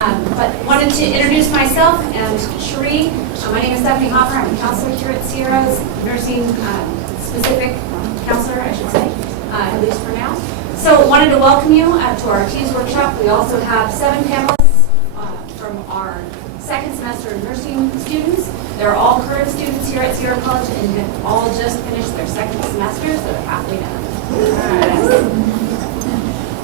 But wanted to introduce myself and Cherie. My name is Stephanie Hopper. I'm a counselor here at Sierra's, nursing specific counselor, I should say, at least for now. So wanted to welcome you to our TEAS workshop. We also have 7 panelists from our second semester nursing students. They're all current students here at Sierra College and have all just finished their second semesters. They're halfway done.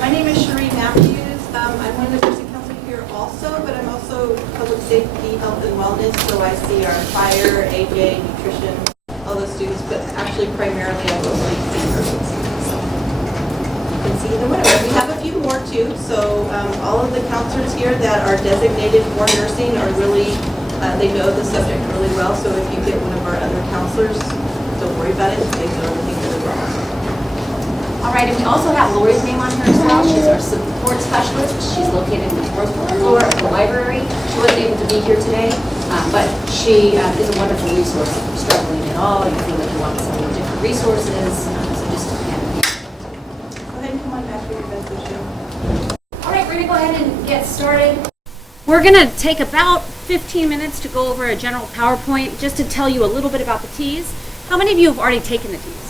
My name is Cherie Matthews. I'm one of the nursing counselors here also, but I'm also public safety, health and wellness. So I see our fire, AJ, nutrition, all those students, but actually primarily I mostly see nursing students. You can see them whatever. We have a few more too. So all of the counselors here that are designated for nursing are really, they know the subject really well. So if you get one of our other counselors, don't worry about it. They know everything really well. All right, and we also have Lori's name on here as well. She's our support specialist. She's located in the 4th floor of the library. She wasn't able to be here today, but she is a wonderful resource if you're struggling at all. You feel like you want some different resources. So just Go ahead and come on back to your resolution. all right, we're going to go ahead and get started. We're going to take about 15 minutes to go over a general PowerPoint just to tell you a little bit about the TEAS. How many of you have already taken the TEAS?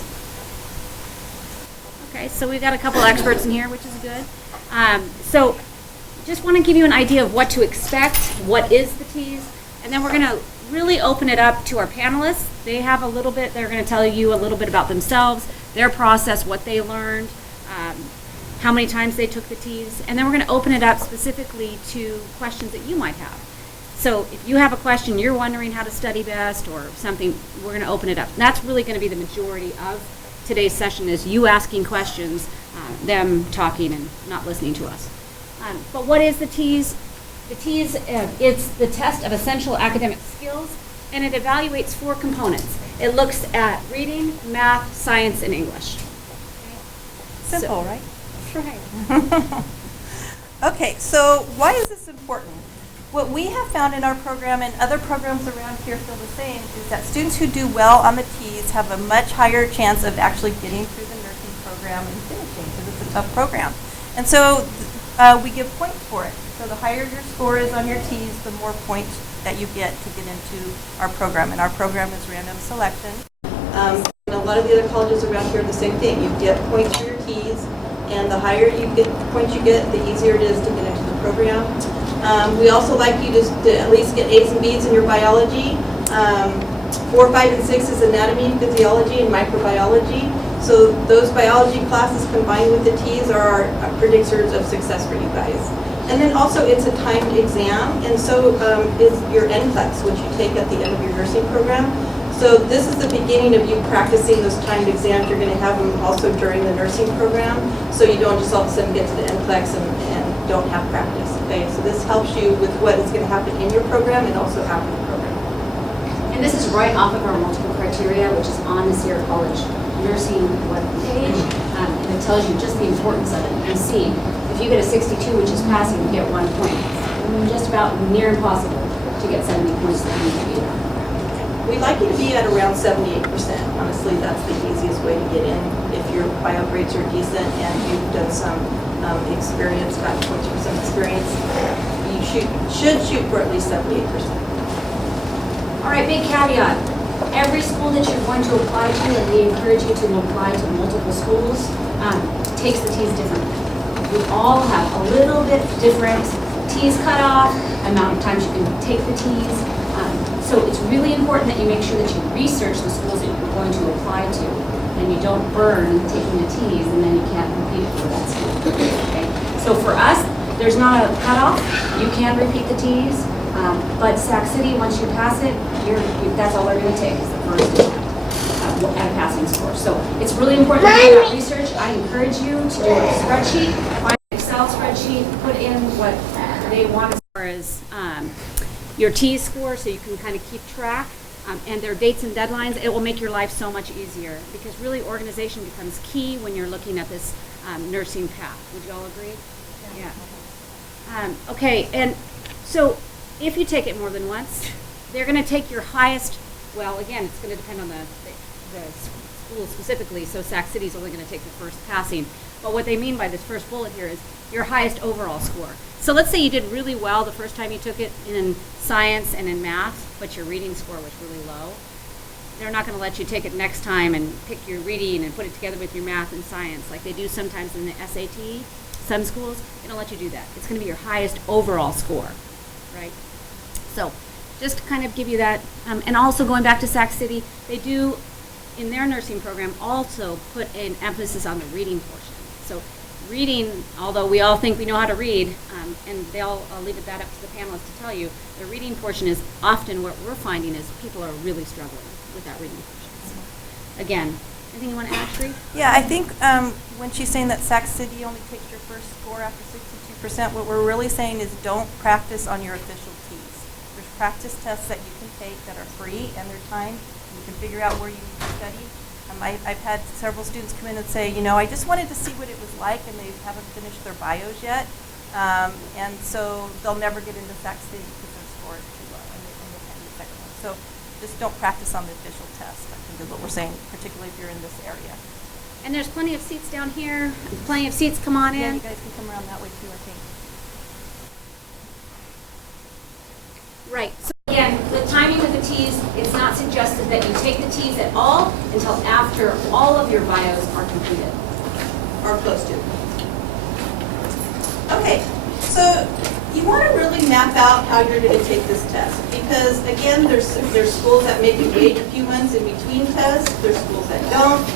Okay, so we've got a couple experts in here, which is good. So just want to give you an idea of what to expect, what is the TEAS, and then we're going to really open it up to our panelists. They have a little bit, they're going to tell you a little bit about themselves, their process, what they learned, how many times they took the TEAS, and then we're going to open it up specifically to questions that you might have. So if you have a question, you're wondering how to study best or something, we're going to open it up. And that's really going to be the majority of today's session, is you asking questions, them talking and not listening to us. But what is the TEAS? The TEAS, it's the test of essential academic skills, and it evaluates 4 components. It looks at reading, math, science, and English. Simple, right? That's right. Okay, so why is this important? What we have found in our program, and other programs around here feel the same, is that students who do well on the TEAS have a much higher chance of actually getting through the nursing program and finishing, because it's a tough program. And so we give points for it. So the higher your score is on your TEAS, the more points that you get to get into our program. And our program is random selection. And a lot of the other colleges around here are the same thing. You get points for your TEAS, and the higher points you get, the easier it is to get into the program. We also like you to at least get A's and B's in your biology. 4, 5, and 6 is anatomy, physiology, and microbiology. So those biology classes combined with the TEAS are our predictors of success for you guys. And then also it's a timed exam, and so is your NCLEX, which you take at the end of your nursing program. So this is the beginning of you practicing those timed exams. You're going to have them also during the nursing program, so you don't just all of a sudden get to the NCLEX and don't have practice. Okay, so this helps you with what is going to happen in your program and also after the program. And this is right off of our multiple criteria, which is on the Sierra College nursing web page, and it tells you just the importance of it. You can see if you get a 62, which is passing, you get 1 point. It's just about near impossible to get 70 points that you need to be there. We'd like you to be at around 78%. Honestly, that's the easiest way to get in. If your bio grades are decent and you've done some experience, got points for some experience, you should shoot for at least 78%. All right, big caveat. Every school that you're going to apply to, and we encourage you to apply to multiple schools, takes the TEAS differently. We all have a little bit different TEAS cutoff, amount of times you can take the TEAS. So it's really important that you make sure that you research the schools that you're going to apply to, and you don't burn taking the TEAS and then you can't compete for that school. Okay? So for us, there's not a cutoff. You can repeat the TEAS, but Sac City, once you pass it, that's all they're going to take is the first attempt at a passing score. So it's really important to do that research. I encourage you to do a spreadsheet, find an Excel spreadsheet, put in what they want as far as your TEAS score, so you can kind of keep track, and their dates and deadlines. It will make your life so much easier, because really organization becomes key when you're looking at this nursing path. Would you all agree? Yeah. Okay, and so if you take it more than once, they're going to take your highest, well, again, it's going to depend on the school specifically, so Sac City's only going to take the first passing. But what they mean by this first bullet here is your highest overall score. So let's say you did really well the first time you took it in science and in math, but your reading score was really low. They're not going to let you take it next time and pick your reading and put it together with your math and science like they do sometimes in the SAT. Some schools, they don't let you do that. It's going to be your highest overall score, right? So just to kind of give you that, and also going back to Sac City, they do, in their nursing program, also put an emphasis on the reading portion. So reading, although we all think we know how to read, and I'll leave that up to the panelists to tell you, the reading portion is often what we're finding is people are really struggling with that reading portion. So, again, anything you want to add, Sheree? Yeah, I think when she's saying that Sac City only takes your first score after 62%, what we're really saying is don't practice on your official teas. There's practice tests that you can take that are free and they're timed. You can figure out where you need to study. I've had several students come in and say, I just wanted to see what it was like, and they haven't finished their bios yet. And so they'll never get into Sac City because their score is too low and they can't do the second one. So just don't practice on the official test, I think is what we're saying, particularly if you're in this area. And there's plenty of seats down here. Plenty of seats. Come on in. Yeah, you guys can come around that way too, I think. Right. So again, the timing of the TEAS, it's not suggested that you take the TEAS at all until after all of your bios are completed. Or close to. Okay, so you want to really map out how you're going to take this test, because again, there's schools that maybe wait a few months in between tests. There's schools that don't.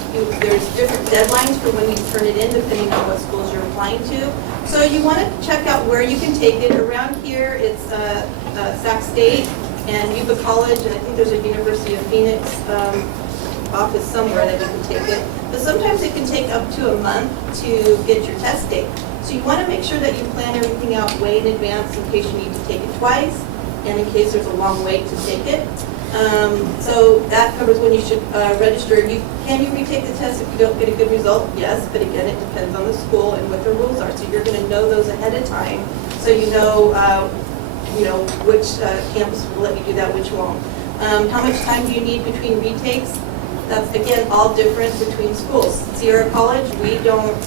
There's different deadlines for when you turn it in, depending on what schools you're applying to. So you want to check out where you can take it. Around here, it's Sac State and Yuba College, and I think there's a University of Phoenix office somewhere that you can take it. But sometimes it can take up to a month to get your test date. So you want to make sure that you plan everything out way in advance in case you need to take it twice, and in case there's a long wait to take it. So that covers when you should register. Can you retake the test if you don't get a good result? Yes, but again, it depends on the school and what their rules are. So you're going to know those ahead of time, so you know which campus will let you do that, which won't. How much time do you need between retakes? That's again all different between schools. Sierra College, we don't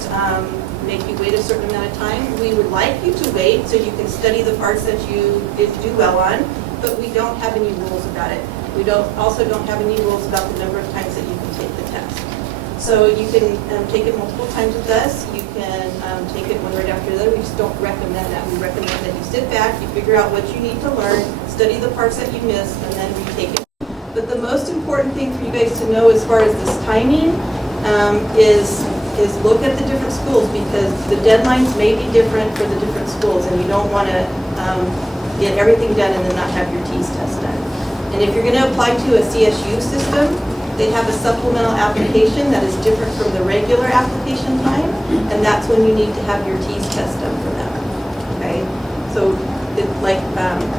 make you wait a certain amount of time. We would like you to wait so you can study the parts that you did do well on, but we don't have any rules about it. We also don't have any rules about the number of times that you can take the test. So you can take it multiple times with us. You can take it one right after the other. We just don't recommend that. We recommend that you sit back, you figure out what you need to learn, study the parts that you missed, and then retake it. But the most important thing for you guys to know as far as this timing is look at the different schools, because the deadlines may be different for the different schools, and you don't want to get everything done and then not have your TEAS test done. And if you're going to apply to a CSU system, they have a supplemental application that is different from the regular application time, and that's when you need to have your TEAS test done for them. Okay? So, like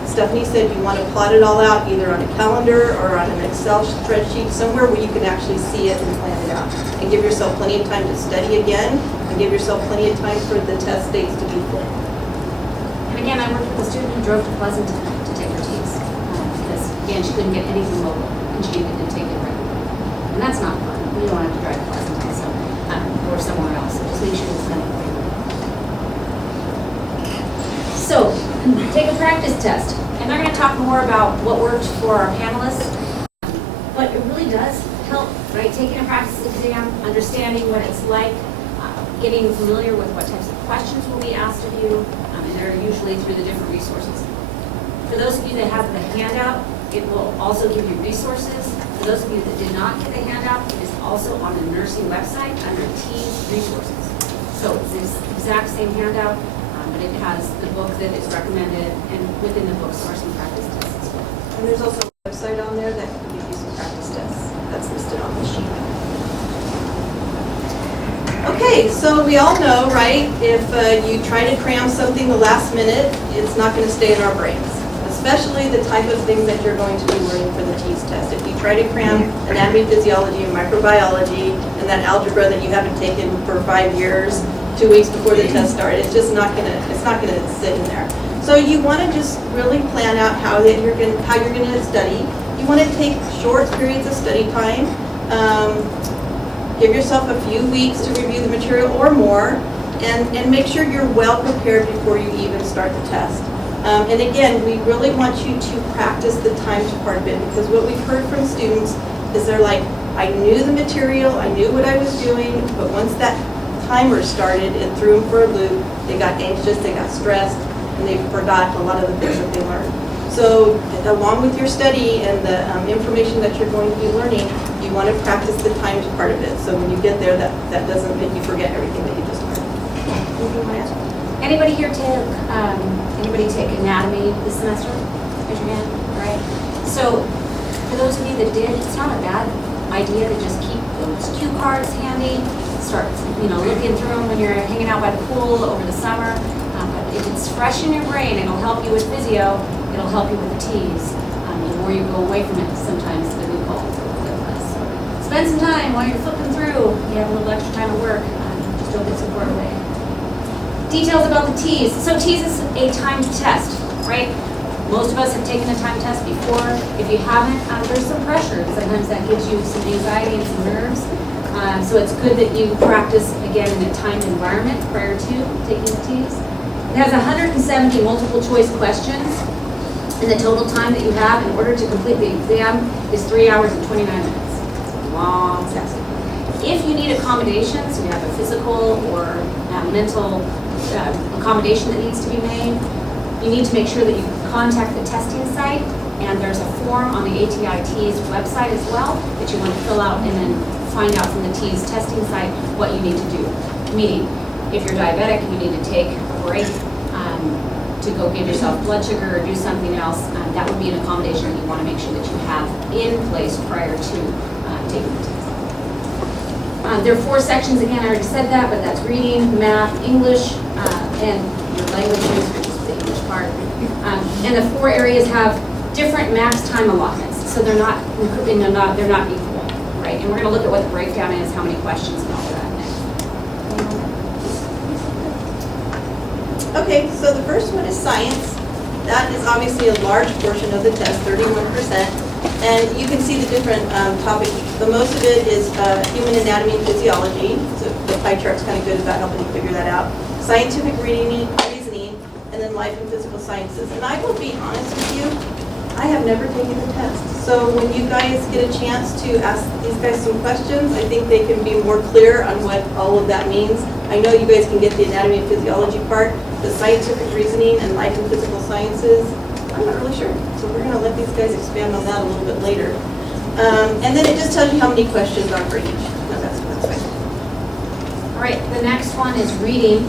Stephanie said, you want to plot it all out either on a calendar or on an Excel spreadsheet, somewhere where you can actually see it and plan it out. And give yourself plenty of time to study again, and give yourself plenty of time for the test dates to be full. And again, I worked with a student who drove to Pleasanton to take her TEAS because, again, she couldn't get anything local, and she needed to take it regular. And that's not fun. We don't have to drive to Pleasanton, so, or somewhere else. So just make sure it's done regular. So, take a practice test. And they're going to talk more about what worked for our panelists. But it really does help, right? Taking a practice exam, understanding what it's like, getting familiar with what types of questions will be asked of you, and they're usually through the different resources. For those of you that have the handout, it will also give you resources. For those of you that did not get the handout, it is also on the nursing website under TEAS resources. So it's this exact same handout, but it has the book that is recommended, and within the books are some practice tests as well. And there's also a website on there that can give you some practice tests that's listed on the sheet. Okay, so we all know, right, if you try to cram something the last minute, it's not going to stay in our brains, especially the type of things that you're going to be learning for the TEAS test. If you try to cram anatomy, physiology, and microbiology, and that algebra that you haven't taken for 5 years, 2 weeks before the test started, it's just not gonna sit in there. So you want to just really plan out how you're gonna study. You want to take short periods of study time. Give yourself a few weeks to review the material or more, and make sure you're well prepared before you even start the test. And again, we really want you to practice the timed part of it, because what we've heard from students is they're like, I knew the material, I knew what I was doing, but once that timer started, it threw them for a loop. They got anxious, they got stressed, and they forgot a lot of the things that they learned. So along with your study and the information that you're going to be learning, you want to practice the timed part of it. So when you get there, that doesn't make you forget everything that you just learned. Anybody here take, anybody take anatomy this semester? Raise your hand, all right? So, for those of you that did, it's not a bad idea to just keep those cue cards handy, start, looking through them when you're hanging out by the pool over the summer. But if it's fresh in your brain, it'll help you with physio, it'll help you with the T's. The more you go away from it, sometimes the loophole is a little bit less. So, spend some time while you're flipping through, you have a little extra time at work, just don't get so far away. Details about the T's. So T's is a timed test, right? Most of us have taken a timed test before. If you haven't, there's some pressure. Sometimes that gives you some anxiety and some nerves. So it's good that you practice, again, in a timed environment prior to taking the T's. It has 170 multiple choice questions, and the total time that you have in order to complete the exam is 3 hours and 29 minutes. Long test. If you need accommodations, you have a physical or mental accommodation that needs to be made, you need to make sure that you contact the testing site, and there's a form on the ATI TEAS website as well that you want to fill out and then find out from the TEAS testing site what you need to do. Meaning, if you're diabetic and you need to take a break to go give yourself blood sugar or do something else, that would be an accommodation that you want to make sure that you have in place prior to taking the test. There are 4 sections, again, I already said that, but that's reading, math, English, and your languages, which is the English part. And the 4 areas have different max time allotments, so they're not equal, right? And we're going to look at what the breakdown is, how many questions, and all of that next. Okay, so the first one is science. That is obviously a large portion of the test, 31%. And you can see the different topics. The most of it is human anatomy and physiology. So the pie chart's kind of good about helping you figure that out. Scientific reasoning, and then life and physical sciences. And I will be honest with you, I have never taken the test. So when you guys get a chance to ask these guys some questions, I think they can be more clear on what all of that means. I know you guys can get the anatomy and physiology part, the scientific reasoning and life and physical sciences. I'm not really sure. So we're going to let these guys expand on that a little bit later. And then it just tells you how many questions are for each. No, that's fine. All right, the next one is reading.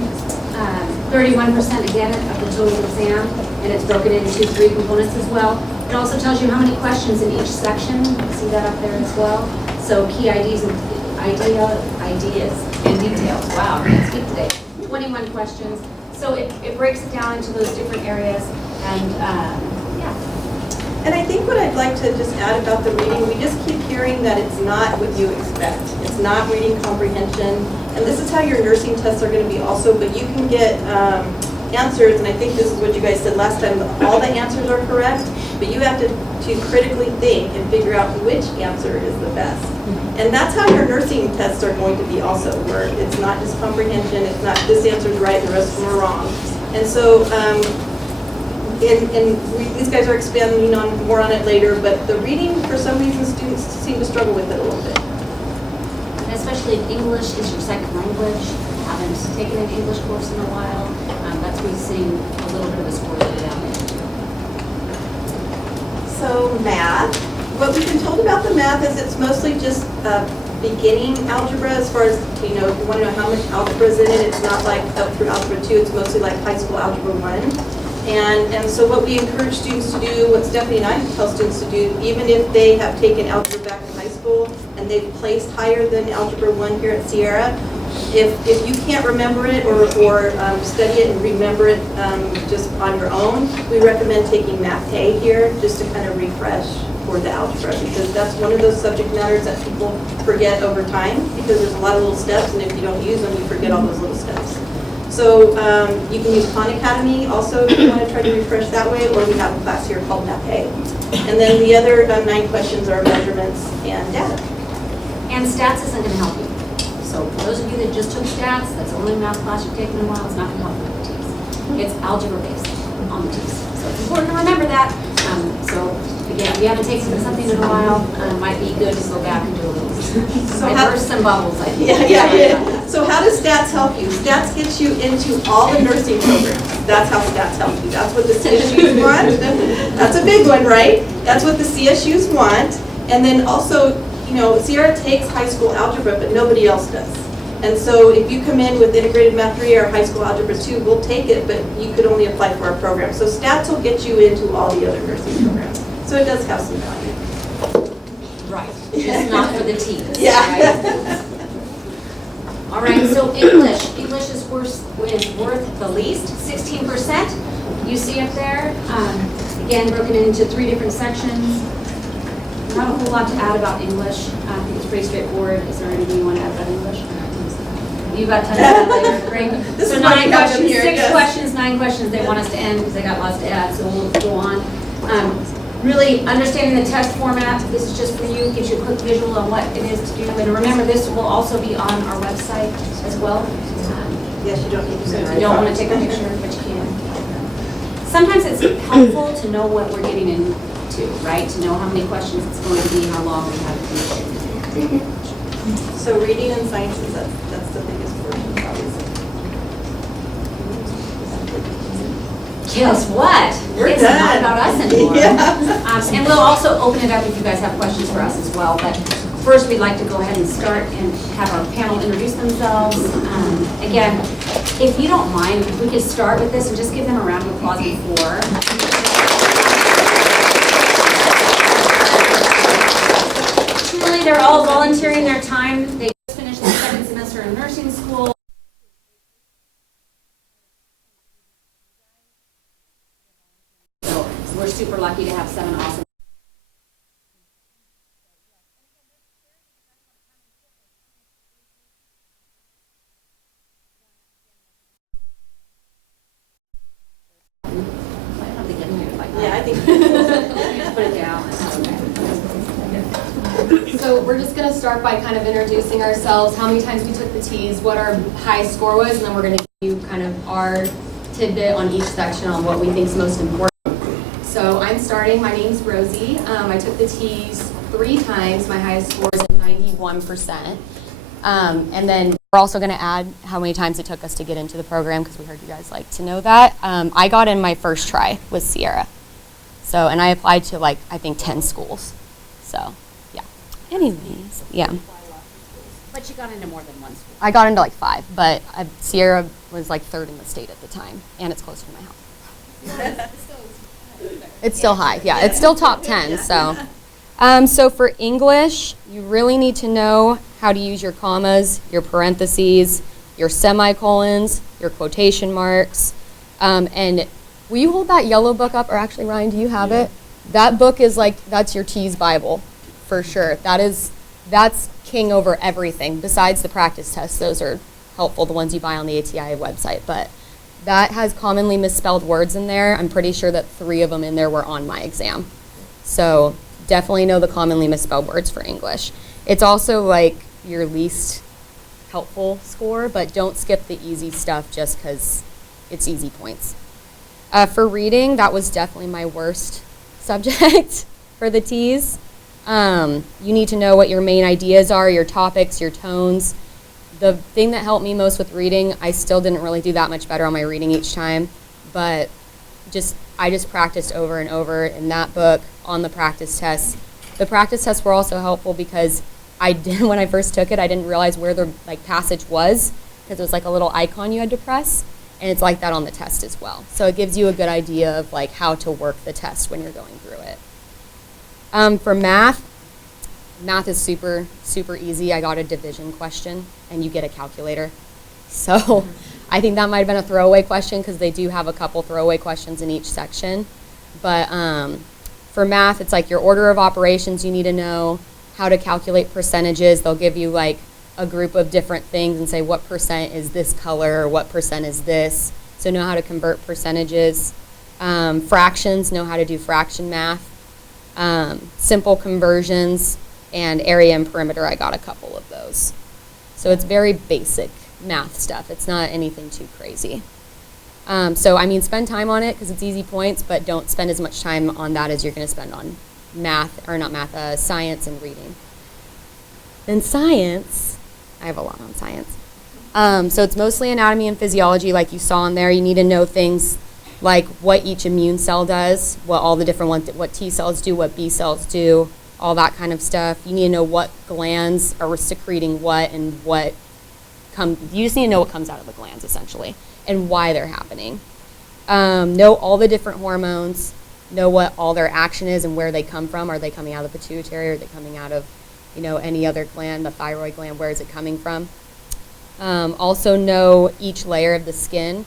31% again of the total exam, and it's broken into 3 components as well. It also tells you how many questions in each section. You can see that up there as well. So key ideas and details. Wow, I can't speak today. 21 questions. So it breaks it down into those different areas, and yeah. And I think what I'd like to just add about the reading, we just keep hearing that it's not what you expect. It's not reading comprehension. And this is how your nursing tests are going to be also, but you can get answers, and I think this is what you guys said last time, all the answers are correct, but you have to critically think and figure out which answer is the best. And that's how your nursing tests are going to be also, where it's not just comprehension, it's not this answer's right and the rest of them are wrong. And so, these guys are expanding more on it later, but the reading, for some reason, students seem to struggle with it a little bit. And especially if English is your second language, haven't taken an English course in a while, that's where we're seeing a little bit of a score down there. So math, what we've been told about the math is it's mostly just beginning algebra, as far as, if you want to know how much algebra is in it, it's not like up through algebra 2, it's mostly like high school algebra 1. And so what we encourage students to do, what Stephanie and I tell students to do, even if they have taken algebra back in high school and they've placed higher than algebra 1 here at Sierra, if you can't remember it or study it and remember it just on your own, we recommend taking Math A here just to kind of refresh for the algebra, because that's one of those subject matters that people forget over time, because there's a lot of little steps, and if you don't use them, you forget all those little steps. So you can use Khan Academy also if you want to try to refresh that way, or we have a class here called Math A. And then the other 9 questions are measurements and data. And stats isn't going to help you. So for those of you that just took stats, that's the only math class you've taken in a while, it's not going to help you with the TEAS. It's algebra based on the TEAS. So it's important to remember that. So again, if you haven't taken something in a while, it might be good to go back and do a little. So I burst some bubbles, I think. Yeah. So how does stats help you? Stats gets you into all the nursing programs. That's how stats help you. That's what the CSUs want. That's a big one, right? That's what the CSUs want. And then also, you know, Sierra takes high school algebra, but nobody else does. And so if you come in with integrated math 3 or high school algebra 2, we'll take it, but you could only apply for our program. So stats will get you into all the other nursing programs. So it does have some value. Right. Just not for the TEAS. Yeah. Right? All right, so English. English is worth the least, 16%. You see up there. Again, broken into 3 different sections. Not a whole lot to add about English. I think it's pretty straightforward. Is there anything you want to add about English? You've got tons of that later. Great. This So is why 9 you have them questions, here, 6 yes. questions, 9 questions. They want us to end because they got lots to add, so we'll go on. Really understanding the test format. This is just for you, gives you a quick visual on what it is to do. And remember, this will also be on our website as well. Yes, you don't need to. So if you don't want to take a picture, but you can. Sometimes it's helpful to know what we're getting into, right? To know how many questions it's going to be, how long we have to do. So reading and sciences, that's the biggest portion, obviously. Guess what? We're It's done. not about us anymore. Yeah. And we'll also open it up if you guys have questions for us as well. But first, we'd like to go ahead and start and have our panel introduce themselves. Again, if you don't mind, we could start with this and just give them a round of applause before. Truly, they're all volunteering their time. They just finished their 2nd semester in nursing school. So we're super lucky to have 7 awesome. Yeah, I think. Put it down. So we're just going to start by kind of introducing ourselves, how many times we took the TEAS, what our high score was, and then we're going to give you kind of our tidbit on each section on what we think is most important. So I'm starting. My name's Rosie. I took the TEAS 3 times. My highest score is 91%. And then we're also going to add how many times it took us to get into the program because we heard you guys like to know that. I got in my first try with Sierra. So, and I applied to I think 10 schools. So, yeah. Anyways, yeah. But you got into more than one school. I got into 5, but Sierra was 3rd in the state at the time, and it's close to my house. It's still high, yeah. It's still top 10, so. So for English, you really need to know how to use your commas, your parentheses, your semicolons, your quotation marks. And will you hold that yellow book up? Or actually, Ryan, do you have it? That book is that's your TEAS Bible, for sure. That's king over everything. Besides the practice tests, those are helpful, the ones you buy on the ATI website. But that has commonly misspelled words in there. I'm pretty sure that 3 of them in there were on my exam. So definitely know the commonly misspelled words for English. It's also your least helpful score, but don't skip the easy stuff just because it's easy points. For reading, that was definitely my worst subject for the TEAS. You need to know what your main ideas are, your topics, your tones. The thing that helped me most with reading, I still didn't really do that much better on my reading each time, but I just practiced over and over in that book on the practice tests. The practice tests were also helpful because when I first took it, I didn't realize where the passage was because it was a little icon you had to press, and it's like that on the test as well. So it gives you a good idea of how to work the test when you're going through it. For math is super, super easy. I got a division question, and you get a calculator. So I think that might have been a throwaway question because they do have a couple throwaway questions in each section. But for math, it's your order of operations you need to know, how to calculate percentages. They'll give you a group of different things and say what percent is this color or what percent is this. So know how to convert percentages. Fractions, know how to do fraction math. Simple conversions and area and perimeter, I got a couple of those. So it's very basic math stuff. It's not anything too crazy. So, I mean, spend time on it because it's easy points, but don't spend as much time on that as you're going to spend on science and reading. Then science, I have a lot on science. So it's mostly anatomy and physiology like you saw in there. You need to know things like what each immune cell does, what all the different ones, what T cells do, what B cells do, all that kind of stuff. You need to know what glands are secreting what and you just need to know what comes out of the glands essentially and why they're happening. Know all the different hormones, know what all their action is and where they come from. Are they coming out of the pituitary? Are they coming out of, any other gland, the thyroid gland? Where is it coming from? Also know each layer of the skin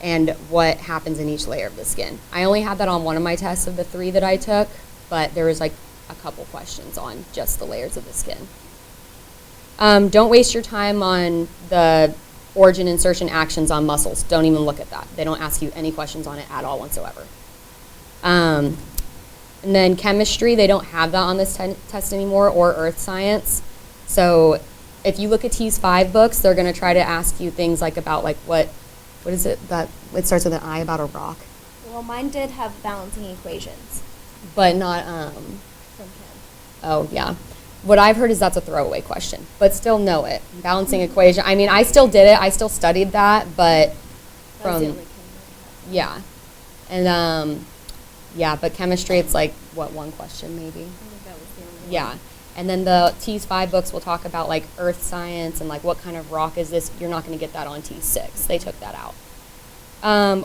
and what happens in each layer of the skin. I only had that on one of my tests of the 3 that I took, but there was like a couple questions on just the layers of the skin. Don't waste your time on the origin, insertion, actions on muscles. Don't even look at that. They don't ask you any questions on it at all whatsoever. And then chemistry, they don't have that on this test anymore, or earth science. So if you look at TEAS 5 books, they're going to try to ask you things like about like what is it that it starts with an I, about a rock? Well, mine did have balancing equations. But not From him. Oh yeah. What I've heard is that's a throwaway question, but still know it. Balancing equation. I mean, I still did it. I still studied that, but That was from the only thing yeah, and yeah, but chemistry, it's like what, one question maybe. I think that was the only one. Yeah, and then the TEAS 5 books will talk about like earth science and like what kind of rock is this. You're not going to get that on TEAS 6. They took that out.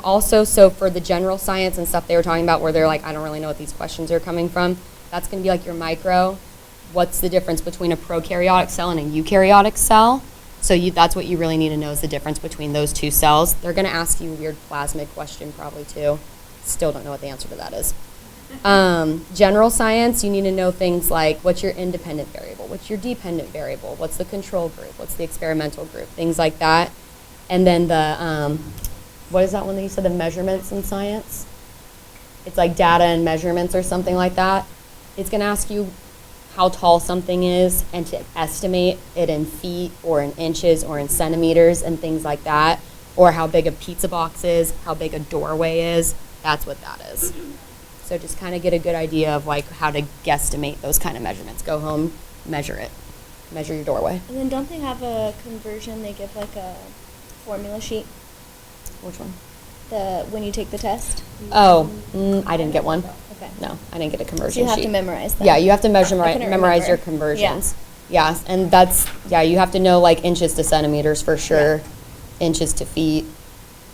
Also, so for the general science and stuff they were talking about where they're like, I don't really know what these questions are coming from, that's going to be like your micro. What's the difference between a prokaryotic cell and a eukaryotic cell? So that's what you really need to know is the difference between those two cells. They're going to ask you a weird plasmid question probably too. Still don't know what the answer to that is. General science, you need to know things like what's your independent variable, what's your dependent variable, what's the control group, what's the experimental group, things like that. And then the, what is that one that you said, the measurements in science? It's like data and measurements or something like that. It's going to ask you how tall something is and to estimate it in feet or in inches or in centimeters and things like that, or how big a pizza box is, how big a doorway is. That's what that is. So just kind of get a good idea of like how to guesstimate those kind of measurements. Go home, measure it. Measure your doorway. And then don't they have a conversion? They give like a formula sheet. Which one? When you take the test. Oh, I didn't get one. Okay. No, I didn't get a conversion So you have sheet. to memorize that. Yeah, you have to I couldn't memorize your remember. conversions. Yeah, and you have to know like inches to centimeters for sure, inches to feet,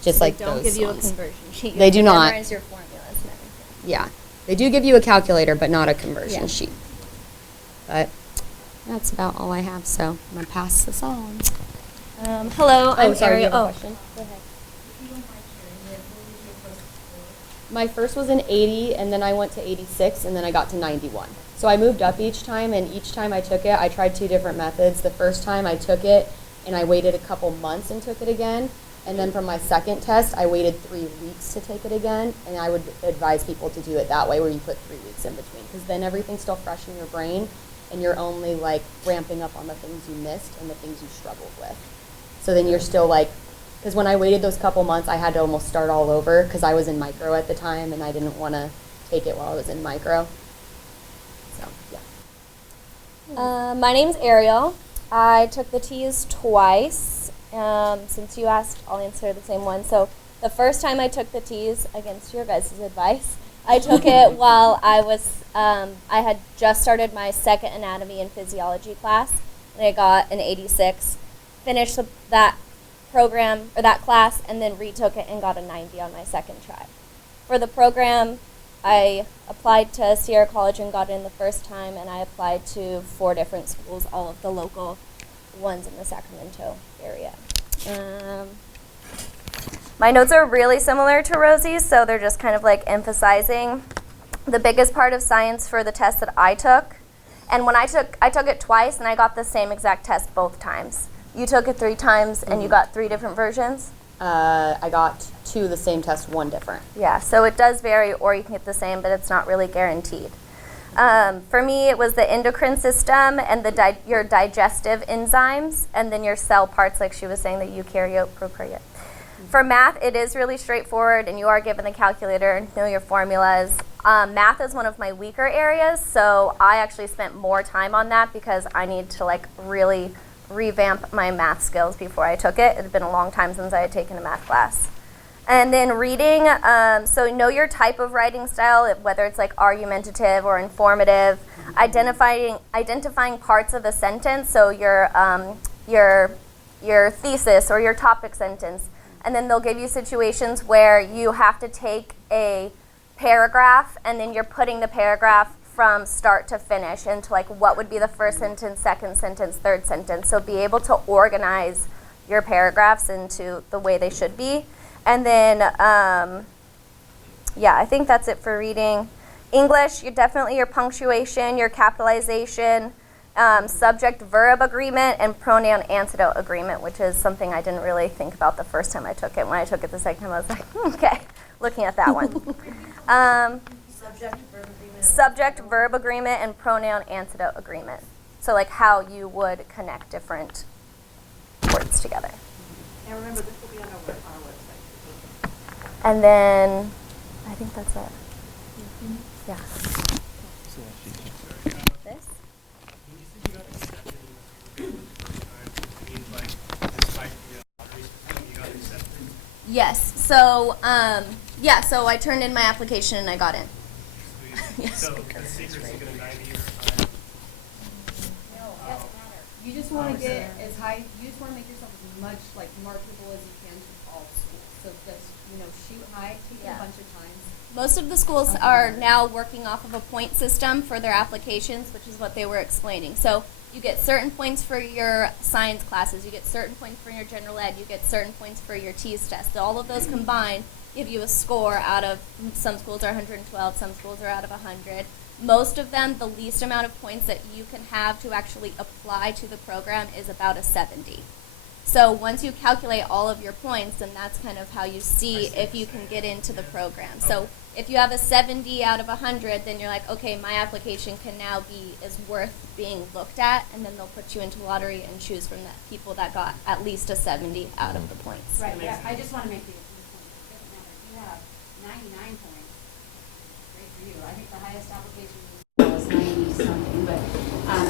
just They like don't those give you ones. a conversion sheet. You They have do to not. memorize your formulas and everything. Yeah, they do give you a calculator, but not a conversion Yeah. sheet. But that's about all I have, so I'm gonna pass this on. Hello, I'm sorry, you Ariel. have a question? Go ahead. My first was an 80, and then I went to 86, and then I got to 91. So I moved up each time, and each time I took it, I tried 2 different methods. The first time I took it, and I waited a couple months and took it again. And then from my second test, I waited 3 weeks to take it again. And I would advise people to do it that way, where you put 3 weeks in between. Because then everything's still fresh in your brain, and you're only like ramping up on the things you missed and the things you struggled with. So then you're still like, because when I waited those couple months, I had to almost start all over because I was in micro at the time, and I didn't want to take it while I was in micro. So, yeah. My name's Ariel. I took the TEAS twice. Since you asked, I'll answer the same one. So the first time I took the TEAS, against your guys' advice, I took it while I was, I had just started my second anatomy and physiology class, and I got an 86. Finished that program, or that class, and then retook it and got a 90 on my second try. For the program, I applied to Sierra College and got in the first time, and I applied to 4 different schools, all of the local ones in the Sacramento area. My notes are really similar to Rosie's, so they're just kind of like emphasizing the biggest part of science for the test that I took. And when I took it twice, and I got the same exact test both times. You took it 3 times, and you got 3 different versions? I got 2 the same test, 1 different. Yeah, so it does vary, or you can get the same, but it's not really guaranteed. For me, it was the endocrine system and your digestive enzymes, and then your cell parts, like she was saying, the eukaryote, prokaryote. For math, it is really straightforward, and you are given the calculator, know your formulas. Math is one of my weaker areas, so I actually spent more time on that because I need to like really revamp my math skills before I took it. It had been a long time since I had taken a math class. And then reading, so know your type of writing style, whether it's like argumentative or informative. Identifying parts of a sentence, so your thesis or your topic sentence. And then they'll give you situations where you have to take a paragraph and then you're putting the paragraph from start to finish into like what would be the first sentence, second sentence, third sentence. So be able to organize your paragraphs into the way they should be. And then, yeah, I think that's it for reading. English, definitely your punctuation, your capitalization, subject-verb agreement, and pronoun-antidote agreement, which is something I didn't really think about the first time I took it. When I took it the second time, I was like, okay, looking at that one. Subject-verb agreement and pronoun-antidote agreement. So like how you would connect different words together. And remember, this will be on our website. And then I think that's it. Yeah. This? Yes. So, yeah. So I turned in my application and I got in. Yes. So the secret's to get a 90 or a 5. You just want to get as high, you just want to make yourself as much like marketable as you can to all schools. So just, shoot high, take it a bunch of times. Most of the schools are now working off of a point system for their applications, which is what they were explaining. So you get certain points for your science classes, you get certain points for your general ed, you get certain points for your TEAS test. All of those combined give you a score out of, some schools are 112, some schools are out of 100. Most of them, the least amount of points that you can have to actually apply to the program is about a 70. So once you calculate all of your points, then that's kind of how you see if you can get into the program. So if you have a 70 out of 100, then you're like, okay, my application can now is worth being looked at, and then they'll put you into lottery and choose from the people that got at least a 70 out of the points. Right, yeah, I just want to make the point. It doesn't matter. If you have 99 points, great for you. I think the highest application was 90 something, but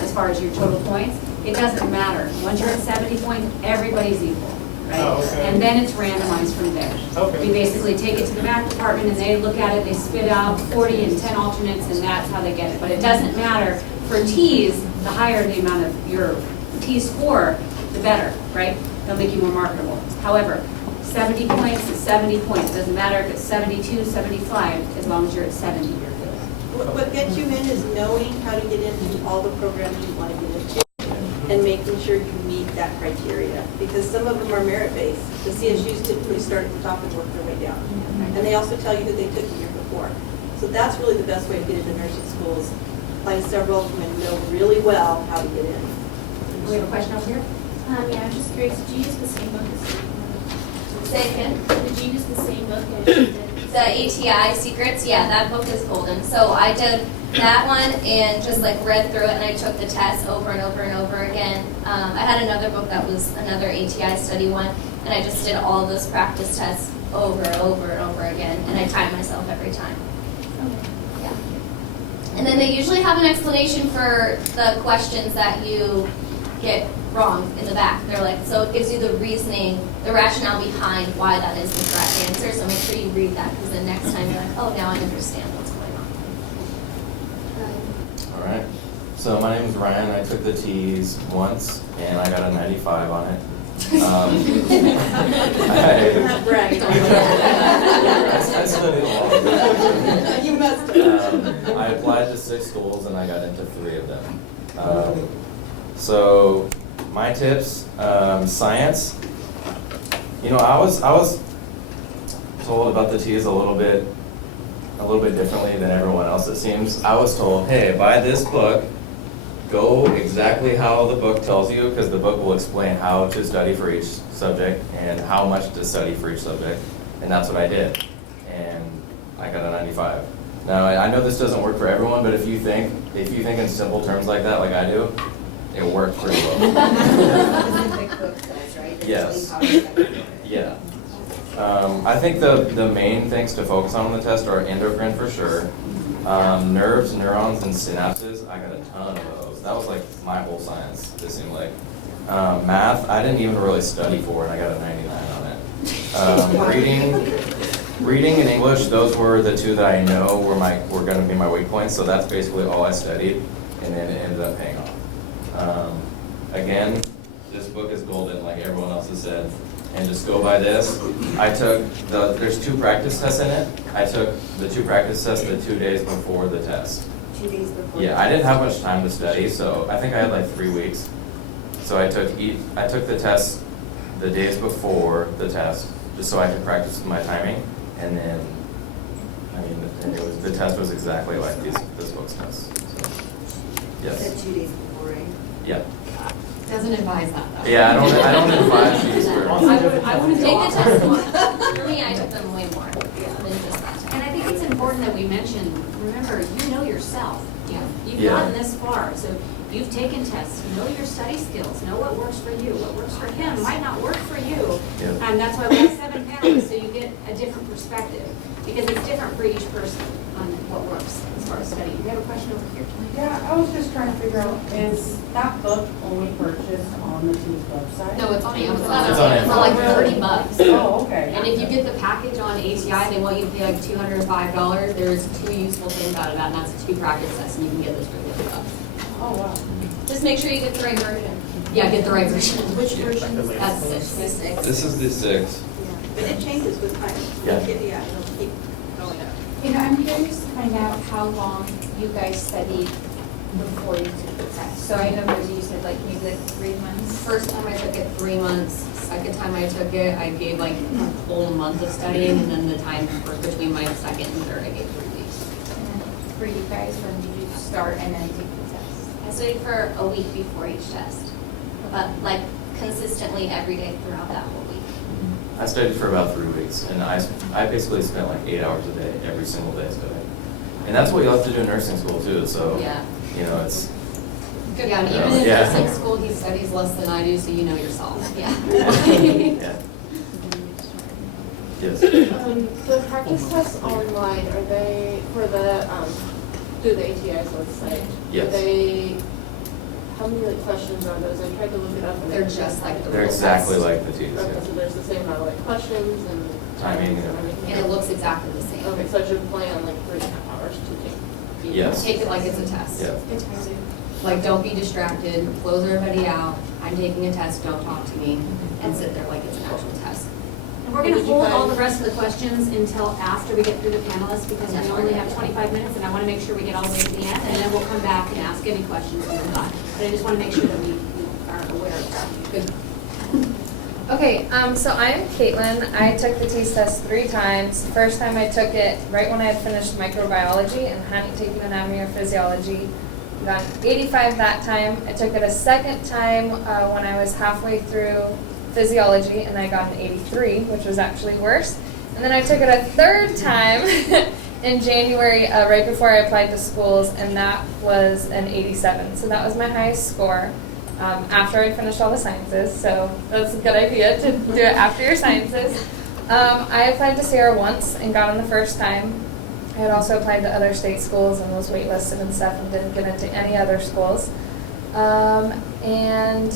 as far as your total points, it doesn't matter. Once you're at 70 points, everybody's equal, right? Oh, okay. And then it's randomized from there. Okay. We basically take it to the math department and they look at it, they spit out 40 and 10 alternates, and that's how they get it. But it doesn't matter. For TEAS, the higher the amount of your TEAS score, the better, right? They'll make you more marketable. However, 70 points is 70 points. It doesn't matter if it's 72, 75, as long as you're at 70, you're good. What gets you in is knowing how to get into all the programs you want to get into and making sure you meet that criteria. Because some of them are merit-based. The CSUs typically start at the top and work their way down. And they also tell you who they took the year before. So that's really the best way to get into nursing schools. Find several of them and know really well how to get in. We have a question over here? Yeah, I'm just curious, did you use the same book as Say again? Did you use the same book as you did? The ATI Secrets, yeah, that book is golden. So I did that one and just like read through it, and I took the test over and over and over again. I had another book that was another ATI study one, and I just did all those practice tests over and over and over again, and I timed myself every time. Yeah. And then they usually have an explanation for the questions that you get wrong in the back. They're like, so it gives you the reasoning, the rationale behind why that is the correct answer. So make sure you read that, because the next time you're like, oh, now I understand what's going on. All right. So my name is Ryan. I took the TEAS once, and I got a 95 on it. Not bragging. I studied long. You must have. I applied to 6 schools, and I got into 3 of them. So my tips, science. I was told about the TEAS a little bit differently than everyone else, it seems. I was told, hey, buy this book, go exactly how the book tells you, because the book will explain how to study for each subject and how much to study for each subject, and that's what I did. And I got a 95. Now, I know this doesn't work for everyone, but if you think in simple terms like that, like I do, it works pretty well. Yes. Yeah. I think the main things to focus on the test are endocrine for sure. Nerves, neurons, and synapses, I got a ton of those. That was like my whole science, it seemed like. Math, I didn't even really study for, and I got a 99 on it. Reading and English, those were the two that I know were going to be my weak points, so that's basically all I studied, and then it ended up paying off. Again, this book is golden, like everyone else has said, and just go by this. There's 2 practice tests in it. I took the 2 practice tests the 2 days before the test. 2 days before. Yeah, I didn't have much time to study, so I think I had like 3 weeks. So I took the test the days before the test, just so I could practice my timing, and then, I mean, the test was exactly like this book's test. So, yes. 2 days before, right? Yeah. Doesn't advise that though. Yeah, I don't advise these for. I wouldn't Take the test more. For me, I took them way more than just that time. And I think it's important that we mention, remember, you know yourself. Yeah. You've Yeah. gotten this far, so you've taken tests, know your study skills, know what works for you, what works for him might not work for you. Yeah. And that's why we have 7 panelists, so you get a different perspective, because it's different for each person on what works as far as studying. You have a question over here, Julie? Yeah, I was just trying to figure out, is that book only purchased on the TEAS website? No, it's on Amazon. It's on For like Amazon. $30. Oh, okay. And if you get the package on ATI, they want you to pay like $205. There's 2 useful things out of that, and that's 2 practice tests, and you can get this for $50. Oh, wow. Just make sure you get the right version. Yeah, get the right version. Which version? That's 6. This is the 6. But it changes with time. Yeah. Yeah, it'll keep going up. You know, I'm curious to find out how long you guys studied before you took the test. So I know, Rosie, you said like maybe like 3 months. First time I took it 3 months. Second time I took it, I gave like a whole month of studying, and then the time between my second and third, I gave 3 weeks. And then for you guys, when did you start and then take the test? I studied for a week before each test, but like consistently every day throughout that whole week. I studied for about 3 weeks, and I basically spent like 8 hours a day, every single day studying. And that's what you have to do in nursing school too, so, Yeah. you know, it's, Yeah, and even in Yeah. nursing school, he studies less than I do, so you know yourself. Yeah. yeah. Yes. The practice tests online, are they for the, through the ATI's website? Yes. Are they, how many like questions are those? I tried to look it up. And They're it's just like the They're real exactly test. like the TEAS, Okay, yeah. so there's the same amount of like questions and Timing and and everything. And it looks exactly the same. Okay, so I should plan like 3.5 hours to take each. Yes. Take it like it's a test. Yeah. Like, don't be distracted, close everybody out. I'm taking a test, don't talk to me, and sit there like it's an actual test. And we're gonna hold all the rest of the questions until after we get through the panelists, because we only have 25 minutes, and I wanna make sure we get all the way to the end, and then we'll come back and ask any questions that we've got. But I just wanna make sure that we are aware of that. Good. Okay, so I'm Caitlin. I took the TEAS test 3 times. First time I took it right when I had finished microbiology and hadn't taken anatomy or physiology. Got an 85 that time. I took it a second time when I was halfway through physiology, and I got an 83, which was actually worse. And then I took it a third time in January, right before I applied to schools, and that was an 87. So that was my highest score. After I finished all the sciences, so that's a good idea to do it after your sciences. I applied to Sierra once and got on the first time. I had also applied to other state schools and was waitlisted and stuff and didn't get into any other schools. And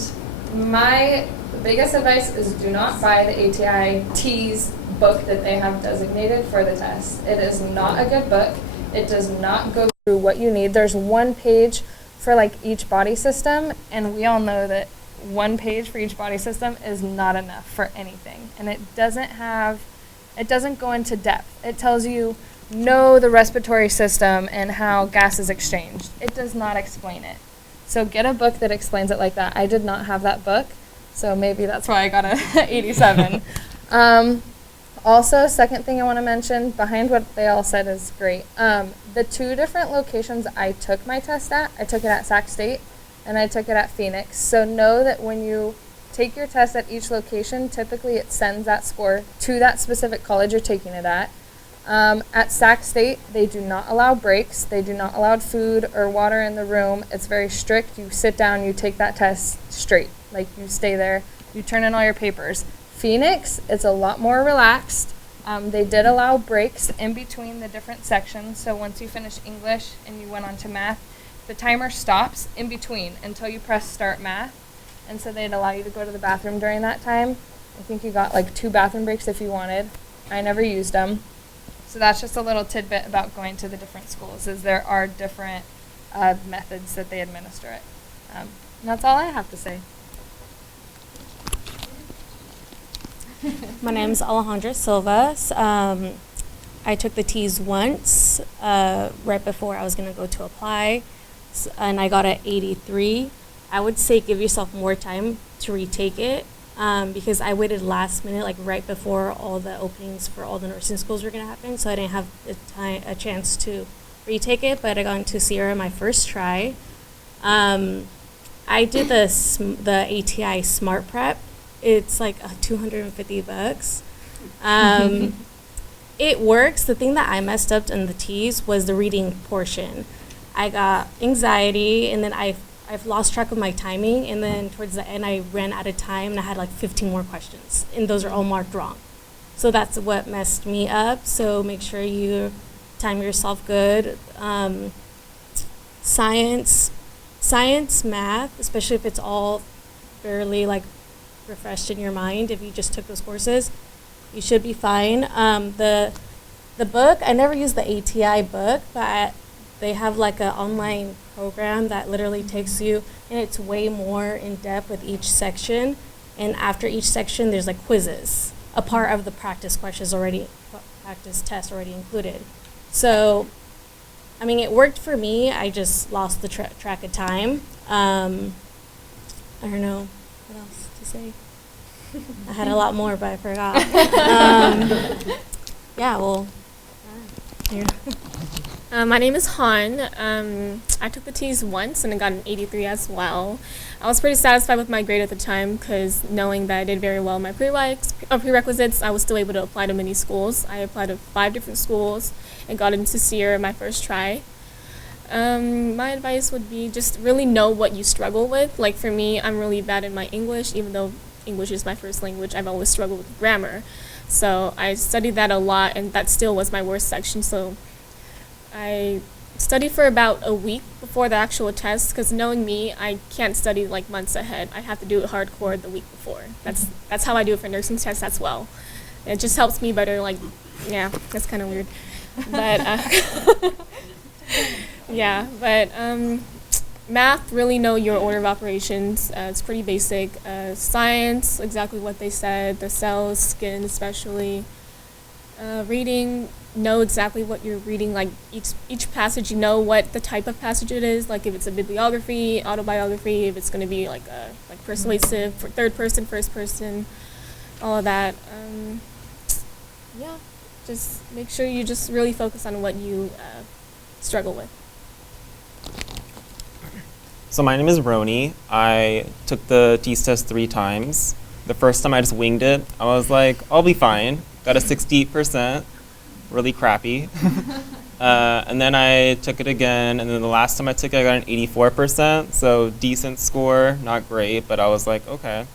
my biggest advice is do not buy the ATI TEAS book that they have designated for the test. It is not a good book. It does not go through what you need. There's 1 page for like each body system, and we all know that 1 page for each body system is not enough for anything. And it doesn't go into depth. It tells you know the respiratory system and how gas is exchanged. It does not explain it. So get a book that explains it like that. I did not have that book, so maybe that's why I got a 87. Also, second thing I want to mention, behind what they all said is great. The 2 different locations I took my test at, I took it at Sac State and I took it at Phoenix. So know that when you take your test at each location, typically it sends that score to that specific college you're taking it at. At Sac State, they do not allow breaks. They do not allow food or water in the room. It's very strict. You sit down, you take that test straight. Like, you stay there, you turn in all your papers. Phoenix, it's a lot more relaxed. They did allow breaks in between the different sections. So once you finish English and you went on to math, the timer stops in between until you press start math. And so they'd allow you to go to the bathroom during that time. I think you got like 2 bathroom breaks if you wanted. I never used them. So that's just a little tidbit about going to the different schools, is there are different methods that they administer it. And that's all I have to say. My name is Alejandra Silva. I took the TEAS once right before I was going to go to apply, and I got an 83. I would say give yourself more time to retake it because I waited last minute, like right before all the openings for all the nursing schools were going to happen, so I didn't have a chance to retake it, but I got into Sierra my first try. I did the ATI Smart Prep. It's like $250. It works. The thing that I messed up in the TEAS was the reading portion. I got anxiety, and then I've lost track of my timing, and then towards the end I ran out of time, and I had like 15 more questions, and those are all marked wrong. So that's what messed me up. So make sure you time yourself good. Science, math, especially if it's all fairly like refreshed in your mind, if you just took those courses, you should be fine. The book, I never used the ATI book, but they have like an online program that literally takes you, and it's way more in depth with each section, and after each section there's like quizzes, a part of the practice test already included. So I mean, it worked for me. I just lost the track of time. I don't know what else to say. I had a lot more, but I forgot. Yeah, well, here. My name is Han. I took the TEAS once and I got an 83 as well. I was pretty satisfied with my grade at the time because knowing that I did very well in my prerequisites, I was still able to apply to many schools. I applied to 5 different schools and got into Sierra my first try. My advice would be just really know what you struggle with. Like for me, I'm really bad in my English, even though English is my first language. I've always struggled with grammar. So I studied that a lot, and that still was my worst section. So I studied for about a week before the actual test, because knowing me, I can't study like months ahead. I have to do it hardcore the week before. That's how I do it for nursing tests as well. It just helps me better. Like, yeah, that's kind of weird, but yeah. But math, really know your order of operations. It's pretty basic. Science, exactly what they said. The cells, skin, especially. Reading, know exactly what you're reading. Like each passage, you know what the type of passage it is. Like if it's a bibliography, autobiography, if it's going to be like persuasive, for third person, first person, all of that. Yeah, just make sure you just really focus on what you struggle with. So my name is Roni. I took the TEAS test 3 times. The first time I just winged it. I was like, I'll be fine. Got a 68%, really crappy. And then I took it again, and then the last time I took it, I got an 84%, so decent score, not great, but I was like, okay.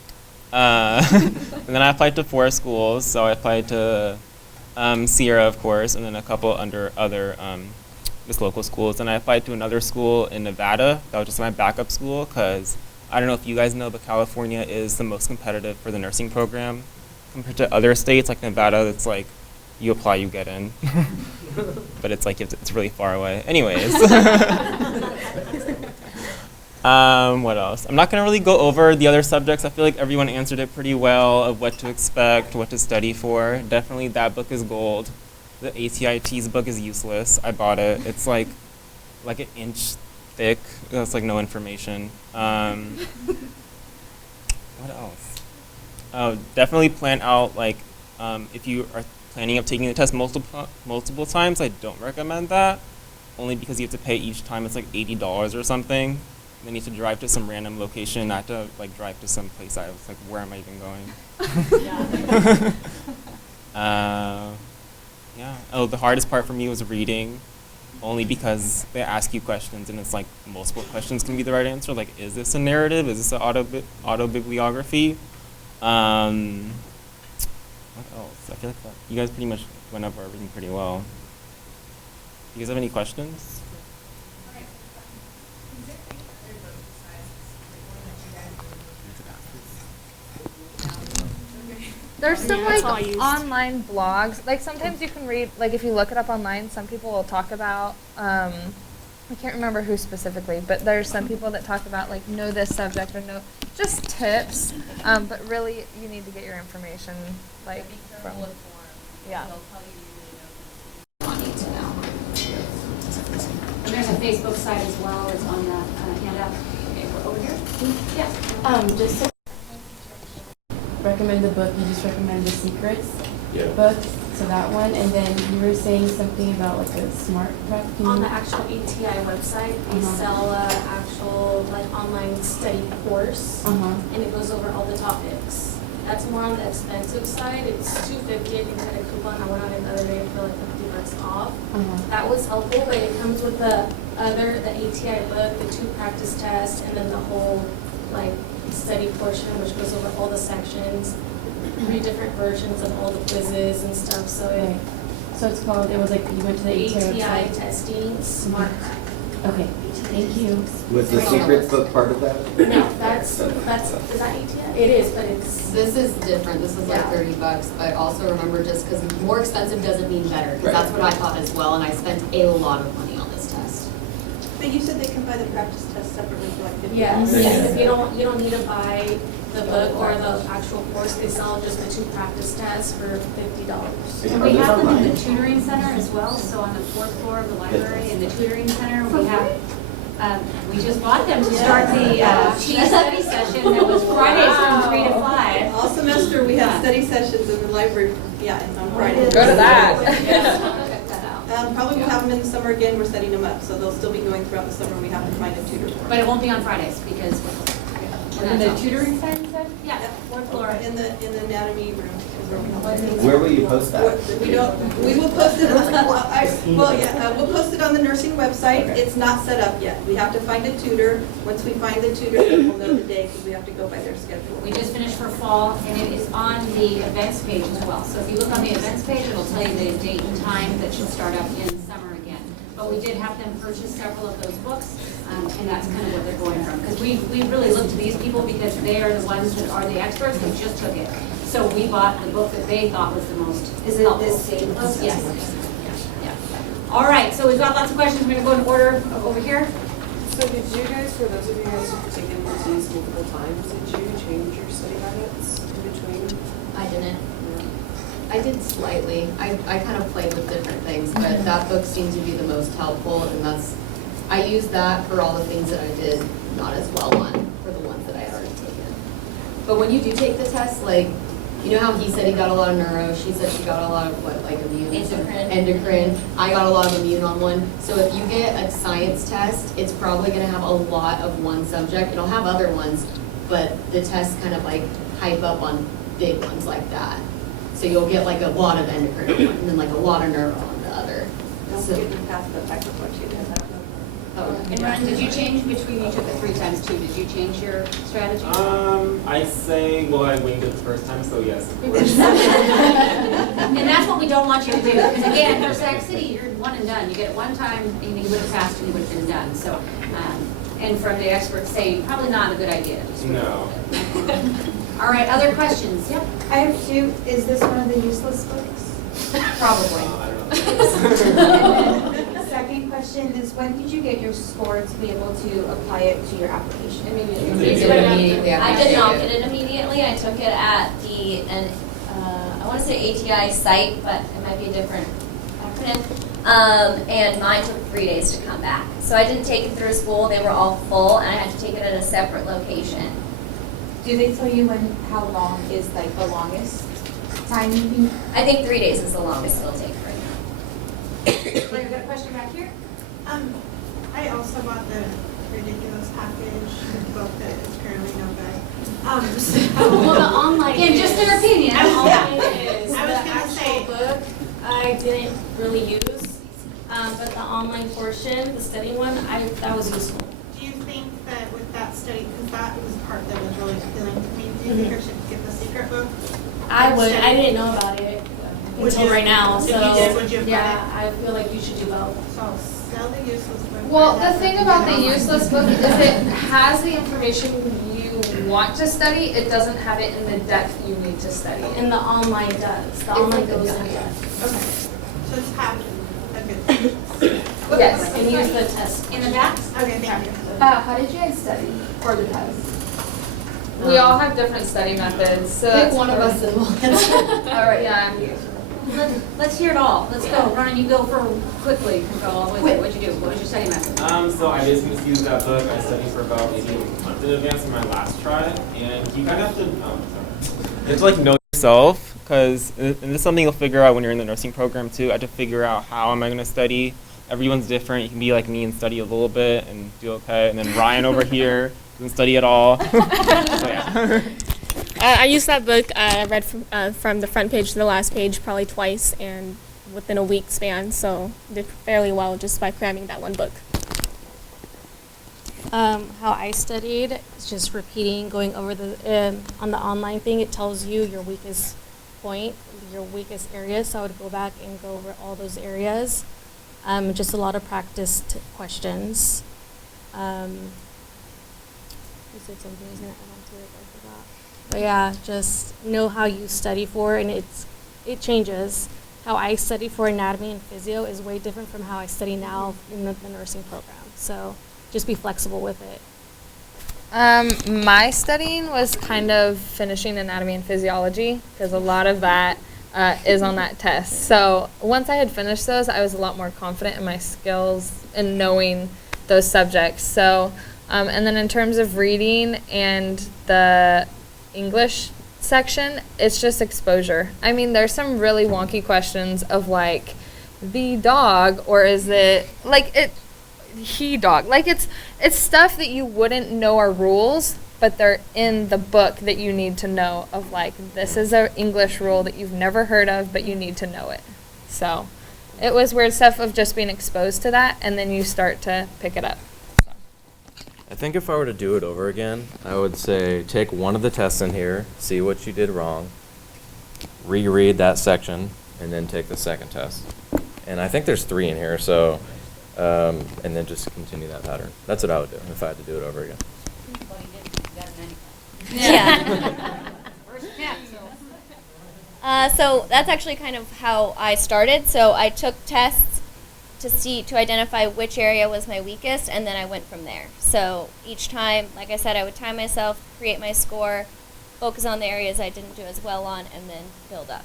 And then I applied to 4 schools, so I applied to Sierra, of course, and then a couple under other just local schools. And I applied to another school in Nevada. That was just my backup school, because I don't know if you guys know, but California is the most competitive for the nursing program. Compared to other states like Nevada, it's like you apply, you get in. But it's like it's really far away. Anyways. What else? I'm not going to really go over the other subjects. I feel like everyone answered it pretty well of what to expect, what to study for. Definitely that book is gold. The ATI TEAS book is useless. I bought it. It's like an inch thick. That's like no information. What else? Definitely plan out, like, if you are planning of taking the test multiple times, I don't recommend that, only because you have to pay each time. It's like $80 or something. Then you have to drive to some random location, not to like drive to some place. I was like, where am I even going? Yeah. Oh, the hardest part for me was reading, only because they ask you questions and it's like multiple questions can be the right answer. Like, is this a narrative? Is this an autobibliography? What else? I feel like you guys pretty much went over everything pretty well. You guys have any questions? There's some that's like all I used. online blogs. Like sometimes you can read, like if you look it up online, some people will talk about, I can't remember who specifically, but there's some people that talk about like know this subject or know, just tips. But really you need to get your information like from, yeah. Wanting to know. And there's a Facebook site as well, it's on the handout. Okay, we're over here. Yeah. Just to recommend the book, you just recommend The Secrets Yeah. book, so that one, and then you were saying something about like a smart prep. Can On you- the actual ATI website, they Uh-huh. sell a actual like online study course, and it goes over all the topics. That's more on the expensive side. It's $250. I think had a coupon. I went on it the other day for like $50 off. That was helpful, but it comes with the ATI book, the 2 practice tests, and then the whole like study portion, which goes over all the sections, 3 different versions of all the quizzes and stuff. So it, So it's called, it was like, you went to the ATI ATI website? testing smart. Okay, thank you. Was the Secrets book part of that? No, that's, is that ATI? It is, but it's. This is different. This is like Yeah. $30, but also remember, just because more expensive doesn't mean better, because Right. that's what I thought as well, and I spent a lot of money on this test. But you said they can buy the practice test separately for like $50. Yes, Yeah. yes, if you don't need to buy the book or the actual course, they sell just the 2 practice tests for $50. And we have them in the tutoring center as well, so on the 4th floor of the library in the tutoring center, we have, we just bought them to start the TEAS study session that was Fridays from 3 to 5. All semester, we have study sessions in the library, on Friday. Go to that. Check that out. Probably we'll have them in the summer again, we're setting them up, so they'll still be going throughout the summer, we have to find a tutor for But them. it won't be on Fridays because we're in the tutoring center, you said? Yeah, 4th floor. In the anatomy room is where we have it. Where will you post that? We will post it on, we'll post it on the nursing website. Okay. It's not set up yet. We have to find a tutor. Once we find the tutor, then we'll know the day because we have to go by their schedule. We just finished for fall, and it is on the events page as well. So if you look on the events page, it'll tell you the date and time that she'll start up in summer again. But we did have them purchase several of those books, and that's kind of what they're going from. Because we really look to these people because they are the ones that are the experts who just took it. So we bought the book that they thought was the most helpful. Is it this same book? Yes. Yeah. All right, so we've got lots of questions. We're going to go in order over here. So did you guys, for those of you guys who've taken the TEAS multiple times, did you change your study habits in between? I didn't. I did slightly. I kind of played with different things, but that book seemed to be the most helpful, and I used that for all the things that I did not as well on, for the ones that I had already taken. But when you do take the test, like, you know how he said he got a lot of neuro, she said she got a lot of what, like immune? Endocrine. I got a lot of immune on one. So if you get a science test, it's probably gonna have a lot of one subject. It'll have other ones, but the tests kind of like hype up on big ones like that. So you'll get like a lot of endocrine on one, and then like a lot of neuro on the other. Don't So- forget to pass the pack of what you did. And Ron, did you change between, you took it 3 times too, did you change your strategy? I say, well, I winged it the first time, so yes, of course. And that's what we don't want you to do, because again, for Sac City, you're one and done. You get it one time, and you would have passed, and you would have been done. So, and from the experts saying, probably not a good idea. No. All right, other questions? Yep. I have 2. Is this one of the useless books? Probably. I don't know. Second question is, when did you get your score to be able to apply it to your application? Immediately after. I did not get it immediately. I took it at I want to say ATI site, but it might be a different acronym. And mine took 3 days to come back. So I didn't take it through school. They were all full, and I had to take it at a separate location. Do they tell you how long is like the longest time you can? I think 3 days is the longest it'll take right now. Claire, you got a question back here? I also bought the ridiculous package book that is currently no good. Well, the online. Again, just their opinion. I was Online is gonna the actual say- book. I didn't really use. But the online portion, the study one, that was useful. Do you think that with that study, because that was the part that was really appealing to me, do you think I should get the secret book? I would. I didn't know about it until right now. If So you did, would you have yeah, I feel like you should do both. So I'll sell the useless book. Well, the thing about the useless book is it has the information you want to study. It doesn't have it in the depth you need to study. And the online does. The online goes in depth. Okay. So it's half a good. Yes, and use the test. In the back? Okay, thank you. How did you guys study for the test? We all have different study methods. So Pick that's one of us and we'll all right, yeah. Let's hear it all. Let's go. Ronan, you go for quickly. Go all the way through. What'd you do? What was your study method? So I basically just used that book. I studied for about maybe a month in advance of my last try, and you kind of have to, you have to like know yourself, because and this is something you'll figure out when you're in the nursing program too. I had to figure out how am I going to study. Everyone's different. You can be like me and study a little bit and do okay, and then Ryan over here doesn't study at all. So, yeah. I used that book. I read from the front page to the last page probably twice and within a week span, so did fairly well just by cramming that one book. How I studied is just repeating, going over the on the online thing. It tells you your weakest point, your weakest areas. So I would go back and go over all those areas. Just a lot of practiced questions. You said something I was going to add on to it, I forgot. But yeah, just know how you study for, and it changes. How I study for anatomy and physio is way different from how I study now in the nursing program. So just be flexible with it. My studying was kind of finishing anatomy and physiology because a lot of that is on that test. So once I had finished those, I was a lot more confident in my skills and knowing those subjects. So, and then in terms of reading and the English section, it's just exposure. I mean, there's some really wonky questions of like the dog, or is it like he dog? Like it's stuff that you wouldn't know are rules, but they're in the book that you need to know of, like, this is an English rule that you've never heard of, but you need to know it. So it was weird stuff of just being exposed to that, and then you start to pick it up. So. I think if I were to do it over again, I would say take one of the tests in here, see what you did wrong, reread that section, and then take the second test. And I think there's 3 in here, so, and then just continue that pattern. That's what I would do if I had to do it over again. Yeah. So that's actually kind of how I started. So I took tests to identify which area was my weakest, and then I went from there. So each time, like I said, I would time myself, create my score, focus on the areas I didn't do as well on, and then build up.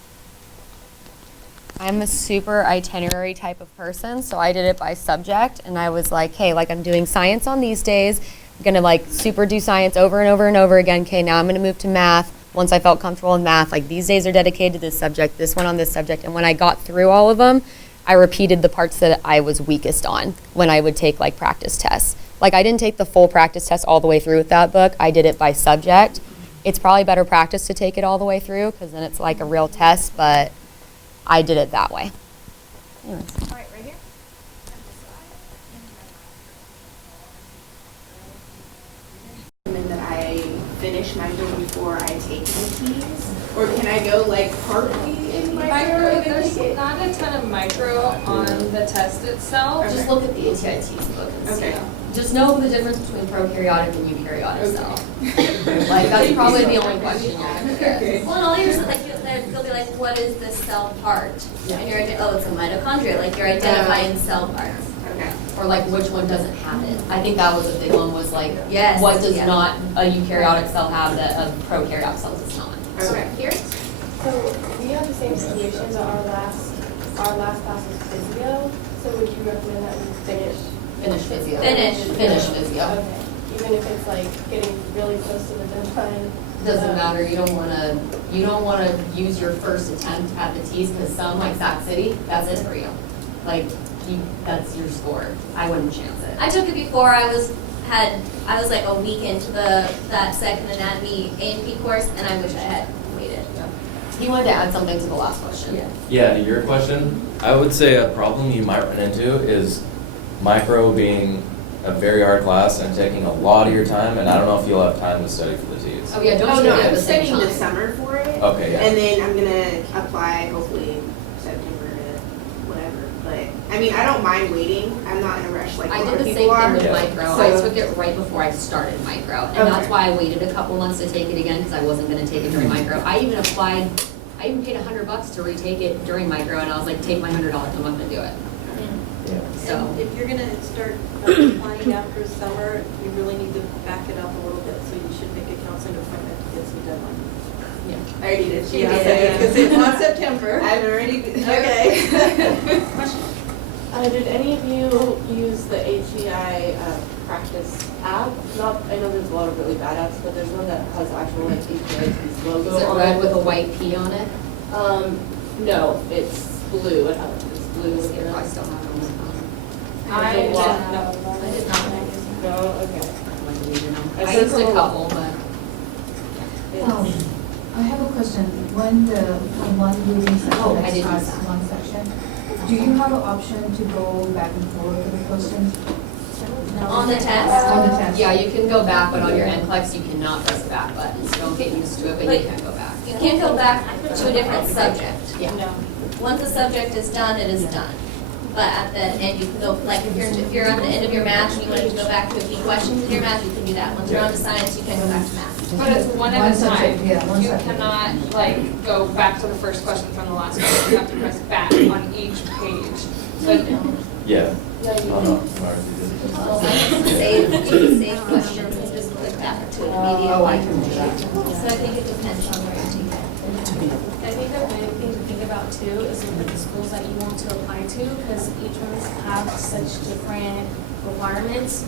I'm a super itinerary type of person, so I did it by subject, and I was like, hey, like I'm doing science on these days. I'm going to like super do science over and over and over again. Okay, now I'm going to move to math. Once I felt comfortable in math, like these days are dedicated to this subject, this one on this subject. And when I got through all of them, I repeated the parts that I was weakest on when I would take like practice tests. Like I didn't take the full practice test all the way through with that book. I did it by subject. It's probably better practice to take it all the way through because then it's like a real test, but I did it that way. Anyways. All right, right here. That I finish micro before I take my teas? Or can I go like partly in micro? There's not a ton of micro on the test itself. Okay. Just look at the ATI TEAS book and Okay. see. Just know the difference between prokaryotic and eukaryotic cell. Like that's probably the only question you'll have to get. Okay. Well, and all yours, like, they'll be like, what is this cell part? Yeah. And you're like, oh, it's a mitochondria. Like, you're identifying cell parts. Okay. Or like which one doesn't have it. I think that was a big one was like, Yes. what does Yeah. not a eukaryotic cell have that a prokaryotic cell does not? Okay. Here? So we have the same situation, but our last class was physio. So would you recommend that we finish? Finish physio. Finish physio. Okay. Even if it's like getting really close to the deadline. Doesn't matter. You don't want to use your first attempt at the TEAS because some like Sac City, that's it for you. Like that's your score. I wouldn't chance it. I took it before I was like a week into that second anatomy A&P course, and I wish I had waited. He wanted to add something to the last question. Yeah, to your question, I would say a problem you might run into is micro being a very hard class and taking a lot of your time, and I don't know if you'll have time to study for the T's. Oh yeah, don't Oh, you no, do it at I'm the same studying time. this summer for it. Okay, yeah. And then I'm gonna apply hopefully September to whatever. But, I mean, I don't mind waiting. I'm not in a rush like a I lot did of the people same are. thing with Yeah. micro. So- I took it right before I started micro, and that's why I waited a couple months to take it again because I wasn't going to take it during micro. I even applied. I even paid $100 to retake it during micro, and I was like, take my $100. I'm not going to do it. Yeah. So And if you're gonna start applying after summer, you really need to back it up a little bit, so you should make a counseling appointment to get some deadline. yeah. I already did. Yeah, because it's on September. I've already, Okay. Did any of you use the ATI practice app? Not, I know there's a lot of really bad apps, but there's one that has actual like ATI's logo Is it on red it. with a white P on it? No, it's blue. It's blue. It's probably still not on my phone. I did not. I did not. No, okay. I used a couple, but I have a question. When the one reading section I did use starts that. one section, do you have an option to go back and forth with the questions? on the test. On the test. Yeah, you can go back, but on your NCLEX, you cannot press the back button. So don't get used to it, but you can go back. You can't go back to a different subject. Yeah. Once a subject is done, it is done. But at the end, you can go, like if you're at the end of your math and you wanted to go back to a key question in your math, you can do that. Once you're on to science, you can go back to math. But it's one at a subject, time. yeah, one You subject. cannot like go back to the first question from the last question. You have to press back on each page. So Yeah. Yeah, you Oh, no. Sorry, you did. Well, save questions and just click back to immediate. Oh, I can do that. So I think it depends on where you take it. I think the main thing to think about too is look at the schools that you want to apply to, because each one have such different requirements.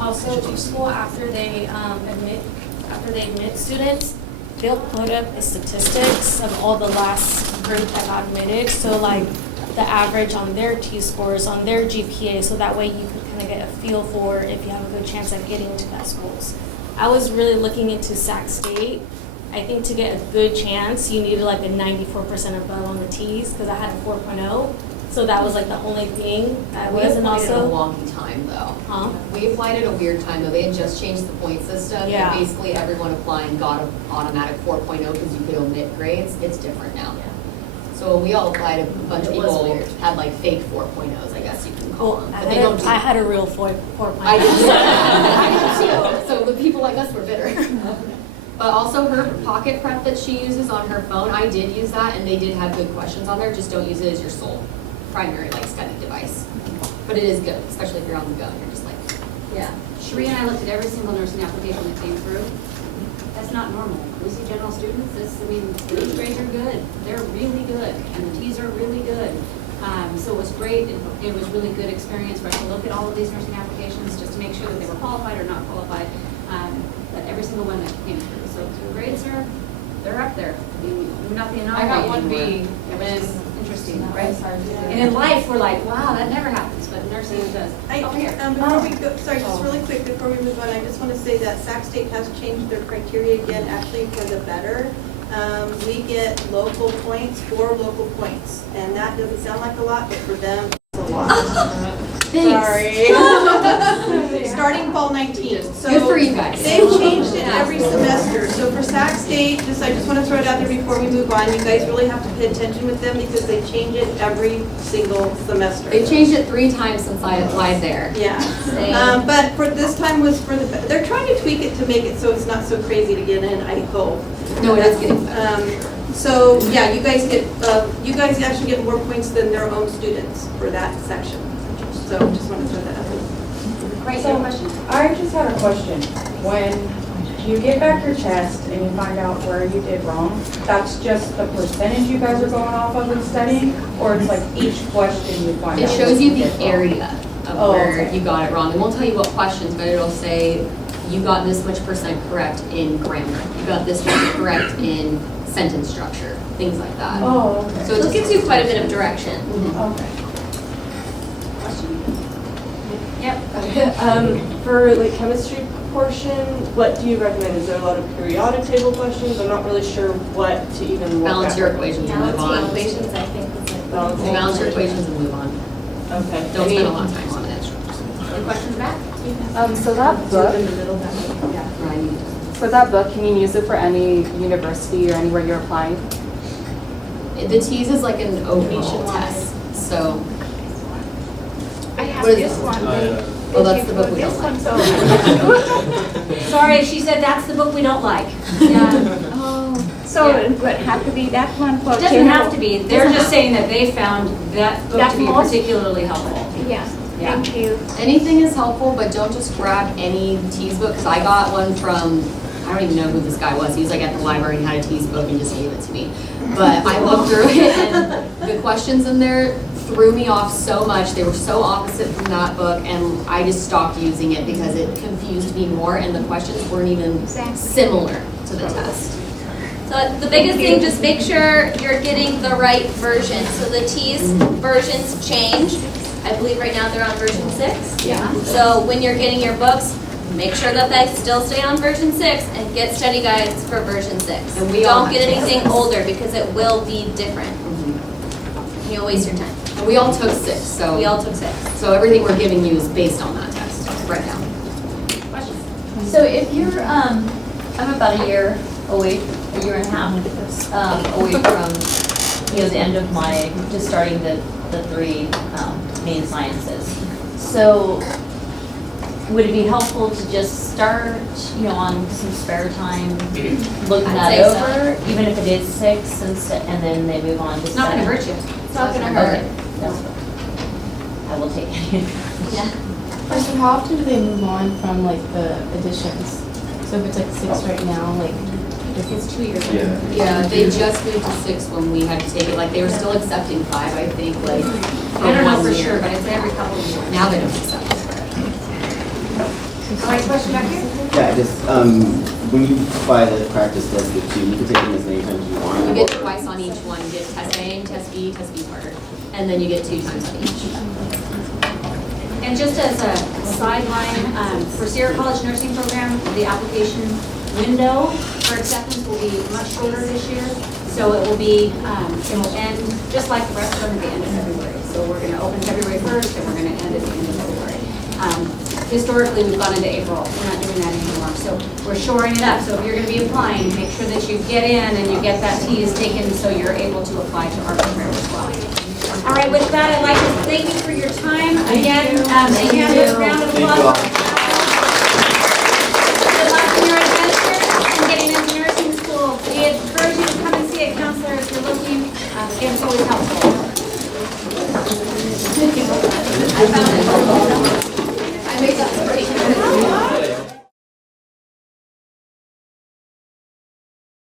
Also, each school, after they admit students, they'll put up the statistics of all the last group that got admitted. So like the average on their T-scores, on their GPA, so that way you can kind of get a feel for if you have a good chance at getting into that schools. I was really looking into Sac State. I think to get a good chance, you needed like a 94% above on the T's, because I had a 4.0. So that was like the only thing that We was, and applied at a also, wonky time though. huh? We applied at a weird time though. They had just changed the point system. Yeah. And basically everyone applying got an automatic 4.0 because you could omit grades. It's different now. So when we all applied, a bunch of It was people weird. had like fake 4.0s, I guess you can call them. But they I don't do had a real 4.0. I did too. I did too. So the people like us were bitter. But also her pocket prep that she uses on her phone, I did use that, and they did have good questions on there. Just don't use it as your sole primary like study device. But it is good, especially if you're on the go and you're just like, Yeah. Sheree and I looked at every single nursing application that came through. That's not normal. We see general students, these grades are good. They're really good, and the T's are really good. So it was great. It was really good experience for us to look at all of these nursing applications just to make sure that they were qualified or not qualified. But every single one that came through. So the grades they're up there. I mean, we're not the anomaly I got one anymore. B. Which is interesting, right? Yeah. And in life, we're like, wow, that never happens, but in nursing it does. Over here. Before we go, sorry, just really quick, before we move on, I just want to say that Sac State has changed their criteria again, actually for the better. We get local points, 4 local points, and that doesn't sound like a lot, but for them, it's a lot. Sorry. Starting fall 19. So Good for you guys. They've changed it every semester. So for Sac State, I just want to throw it out there before we move on. You guys really have to pay attention with them because they change it every single semester. they've changed it 3 times since I applied there. Yeah. But for this time was for they're trying to tweak it to make it so it's not so crazy to get in, I hope. No, it is getting better. So yeah, you guys actually get more points than their own students for that section. So just want to throw that out there. Right, So, your question? I just had a question. When you get back your test and you find out where you did wrong, that's just the percentage you guys are going off of in studying? Or it's like each question you find out? It shows you the did wrong? area of where you got it wrong. It won't tell you what questions, but it'll say you got this much % correct in grammar. You got this much correct in sentence structure, things like that. Oh, okay. So it gives you quite a bit of direction. Okay. Yep. For like chemistry portion, what do you recommend? Is there a lot of periodic table questions? I'm not really sure what to even look at. Balance your equations and move on. Equations, I think, is like. Balance your equations and move on. Okay. Don't spend a lot of time on it. Any questions back? So that book, for that book, can you use it for any university or anywhere you're applying? The TEAS is like an overall test, so. I have What is this it? one. Oh, that's the book we don't like. Sorry, she said that's the book we don't like. So it would have to be that one for. It doesn't have to be, they're just saying that they found that book to be particularly helpful. Yeah, Yeah. thank you. Anything is helpful, but don't just grab any TEAS book, because I got one from, I don't even know who this guy was. He was like at the library and had a TEAS book and just gave it to me. But I looked through it and the questions in there threw me off so much. They were so opposite from that book, and I just stopped using it because it confused me more, and the questions weren't even similar to the test. So the biggest thing, just make sure you're getting the right version. So the TEAS versions change. I believe right now they're on version 6. Yeah. So when you're getting your books, make sure that they still stay on version 6 and get study guides for version 6. And we all don't get have anything 6. older because it will be different. You'll waste your time. And we all took 6, so. We all took 6. So everything we're giving you is based on that test, right now. So if you're, I'm about a year away, a year and a half, away from, the end of my, just starting the 3 main sciences. So would it be helpful to just start, on some spare time, looking I'd that say so. over, even if it is 6, and then they move on to 7? It's not gonna hurt you. It's not going to hurt. Okay, that's fine. I will take it. Yeah. So how often do they move on from like the additions? So if it's like 6 right now, like It's 2 years. Yeah, they just moved to 6 when we had to take it. Like, they were still accepting 5, I think, like. I don't know for sure, but it's every couple of years. Now they don't accept it. All right, question back here? Yeah, just, when you buy the practice test, you can take them as many times as you want. You get twice on each one. You get test A and test B part. And then you get 2 times on each. And just as a sideline, for Sierra College Nursing Program, the application window for acceptance will be much shorter this year. So it will be, it will end just like the rest of them at the end of February. So we're going to open February 1st and we're going to end at the end of February. Historically, we've gone into April. We're not doing that anymore. So we're shoring it up. So if you're going to be applying, make sure that you get in and you get that TEAS taken so you're able to apply to our program as well. All right, with that, I'd like to thank you for your time. Again, a round of applause. Good luck in your adventure and getting into nursing school. We encourage you to come and see a counselor if you're looking. It's always helpful. I found it.